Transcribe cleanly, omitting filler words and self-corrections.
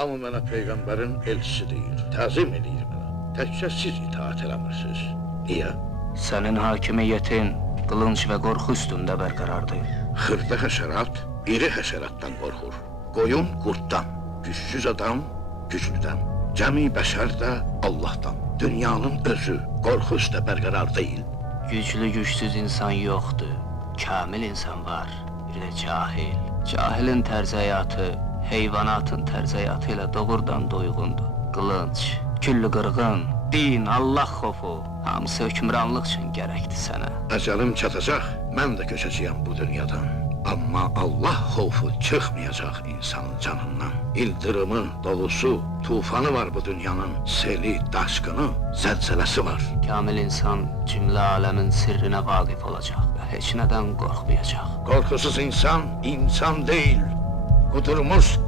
Hamı mənə Peyğəmbərin elçisi deyir, təzim edir mənə. Təkcə siz itaat eləmirsiniz. Niyə? Sənin hakimiyyətin qılınc və qorxu üstündə bərqərardır. Xırda həşərat iri həşəratdan qorxur. Qoyun qurddan, gücsüz adam güclüdən. Cəmi bəşər də Allahdan. Dünyanın özü qorxu üstə bərqərar deyil. Güclü gücsüz insan yoxdur. Kamil insan var. Bir də cahil. Cahilin tərz həyatı heyvanatın tərz həyatı ilə doğrudan doyğundur. Qılınc, küllü qırğın, din, Allah xofu hamısı hökmranlıq üçün gərəkdir sənə. Əcəlim çatacaq, mən də köçəcəyəm bu dünyadan. Amma Allah xofu çıxmayacaq insanın canından. İldırımı, dolusu, tufanı var bu dünyanın. Seli, daşqını, zəlzələsi var. Kamil insan cümlə aləmin sirrinə vaqif olacaq və heç nədən qorxmayacaq. Qorxusuz insan, insan deyil. Qudurmuş